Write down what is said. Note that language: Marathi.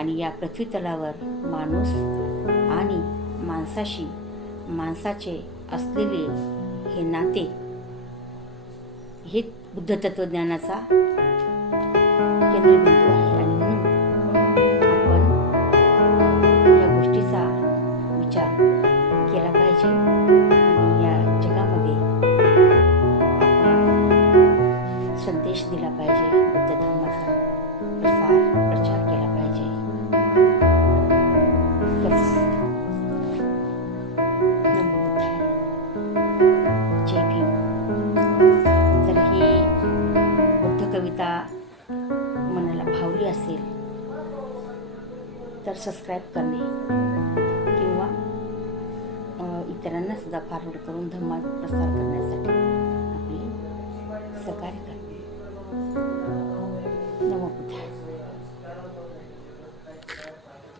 आणि या पृथ्वीतलावर माणूस आणि माणसाशी माणसाचे असलेले हे नाते हे बुद्ध तत्वज्ञानाचा केंद्रबिंदू आहे. आणि म्हणून आपण या गोष्टीचा विचार केला पाहिजे आणि या जगामध्ये आपण संदेश दिला पाहिजे, बुद्ध धर्माचा प्रचार केला पाहिजे. नमो बुद्धाय. जय भीम. जर ही बुद्ध कविता मनाला भावली असेल तर सबस्क्राईब करणे किंवा इतरांना सुद्धा फॉरवर्ड करून धम्मा प्रसार करण्यासाठी आपले सहकार्य करणे.